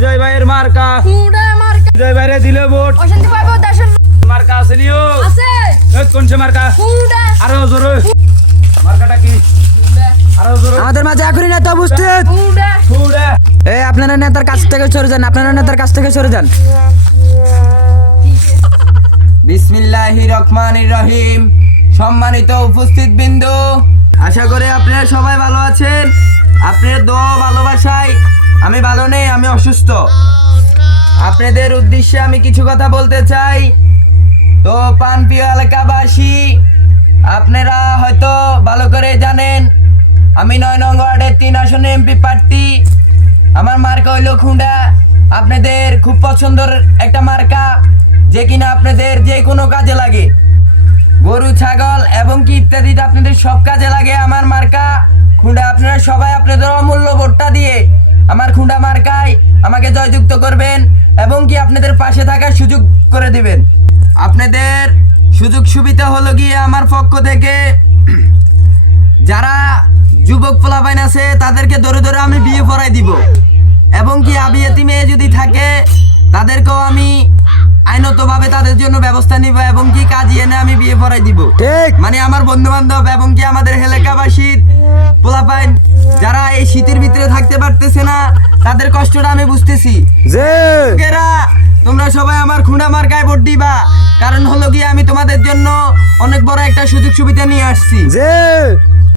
বিজয় ভাইয়ের মার্কা কুড়া মার্কা বিজয় ভাইরে দিলে ভোট অশান্তি পাবো দেশের মার্কা আছে নিও আছে কোন সে মার্কা কুড়া আরো জোরে মার্কাটা কি আরো জোরে আমাদের মাঝে এখনই নেতা উপস্থিত। কুড়া ছুড়ে এই আপনারা নেতার কাছ থেকে সরে যান, আপনারা নেতার কাছ থেকে সরে যান। বিসমিল্লাহির রহমানির রহিম। সম্মানিত উপস্থিত বিন্দু, আশা করি আপনারা সবাই ভালো আছেন। আপনাদের দোয়া ও ভালোবাসায় আমি ভালো নেই, আমি অসুস্থ। আপনাদের উদ্দেশ্যে আমি কিছু কথা বলতে চাই। তো পানপ্রিয় এলাকাবাসী, আপনারা হয়তো ভালো করে জানেন আমি ৯ নং ওয়ার্ডের ৩ আসনে এমপি প্রার্থী। আমার মার্কা হইল খুঁড়া। আপনাদের খুব পছন্দের একটা মার্কা, যে কিনা আপনাদের যে কোনো কাজে লাগে, গরু ছাগল এবং কি ইত্যাদিতে আপনাদের সব কাজে লাগে আমার মার্কা খুঁড়া। আপনারা সবাই আপনাদের অমূল্য ভোটটা দিয়ে আমার খুঁড়া মার্কায় আমাকে জয়যুক্ত করবেন এবং কি আপনাদের পাশে থাকার সুযোগ করে দিবেন। আপনাদের সুযোগ সুবিধা হলো গিয়ে আমার পক্ষ থেকে যারা যুবক পোলাপাইন আছে তাদেরকে ধরে ধরে আমি বিয়ে পড়াই দিব এবং কি আবিয়াতি মেয়ে যদি থাকে তাদেরকেও আমি আইনতভাবে তাদের জন্য ব্যবস্থা নিব এবং কি কাজী এনে আমি বিয়ে পড়াই দিব। ঠিক। মানে আমার বন্ধু বান্ধব এবং কি আমাদের এলাকাবাসীর পোলাপাইন যারা এই শীতের ভিতরে থাকতে পারতেছে না, তাদের কষ্টটা আমি বুঝতেছি। যে লোকেরা, তোমরা সবাই আমার খুঁড়া মার্কায় ভোট দিবা, কারণ হলো গিয়ে আমি তোমাদের জন্য অনেক বড় একটা সুযোগ সুবিধা নিয়ে আসছি। যে